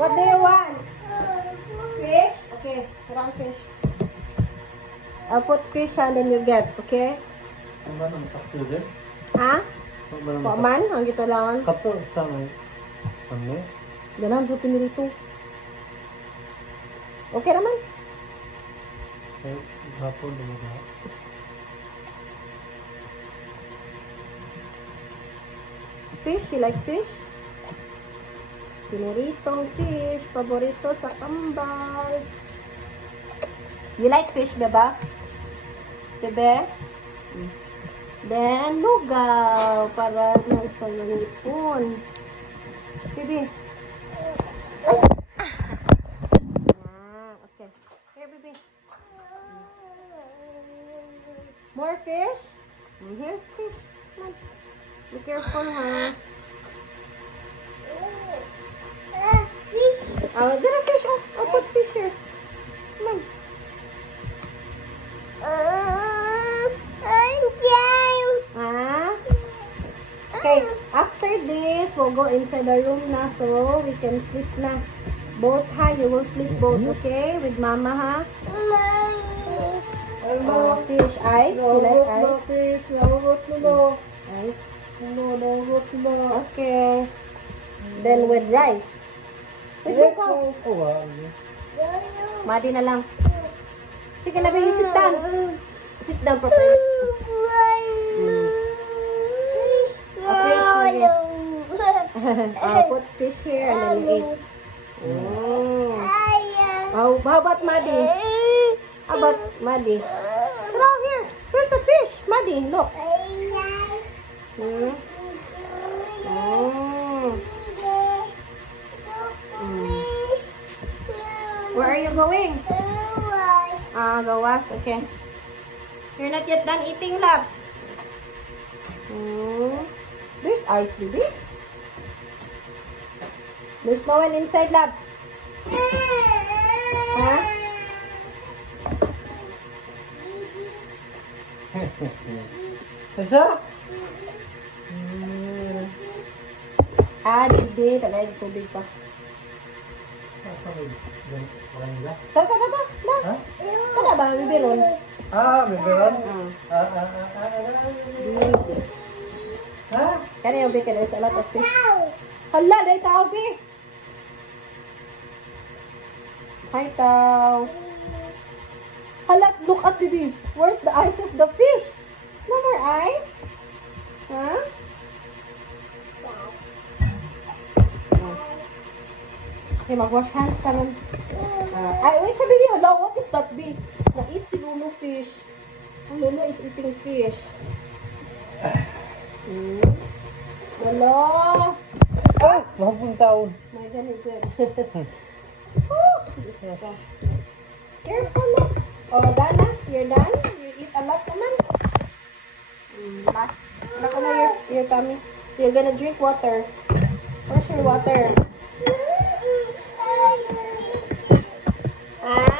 What do you want? Fish? Okay, wrong fish. I'll put fish and then you get, okay? Ha? Paman? Ang gito lang. Kato sa may ano? Ganam sa pinirito. Okay naman. Ay, hapon din ba? Fish? You like fish? Piniritong fish. Paborito sa kambal. You like fish, beba? Bebe? Then, lugaw. Para nang sa ipon. Bibi. Ay! Okay. Here, Bibi. More fish? Here's fish. Come on. Be careful, ha? Fish. There are fish. Oh, I'll put fish here. Come on. Ah? Okay, after this, we'll go inside the room na so we can sleep na. Both, ha? You will sleep both, okay? With mama, ha? Oh, fish. Ice? You like ice? Fish, no. Ice? No. Okay. Then with rice. Wait, go. Madi na lang. Sige na, baby. Sit down. Sit down properly. I'll put fish here and then you eat. Oh, how about Madi? How about Madi? Throw here. Where's the fish? Madi, look. Where are you going? Gawas. Okay. You're not yet done eating, love. There's ice, baby. There's no one inside, love. Huh? Isa? Baby. Tagay ng tubig pa. Tara. Ha? Kada ba, baby, ron? Biberon? Baby. Ha? Kaya yung bacon, there's a lot of fish. Hala, dahi tao, be. Hi, tao. Hala, look at, baby. Where's the eyes of the fish? No more eyes? Huh? Okay, mag-wash hands ka ron. Ay, wait sa baby. Hala, what is that, be? Na-eat si Lulu fish. Ang Lulu is eating fish. Hala. Mahampung taon. My God, is it? Careful na. Oh, done na? You're done? You eat a lot naman? Last. Nako na your tummy. You're gonna drink water. Where's your water? Ah?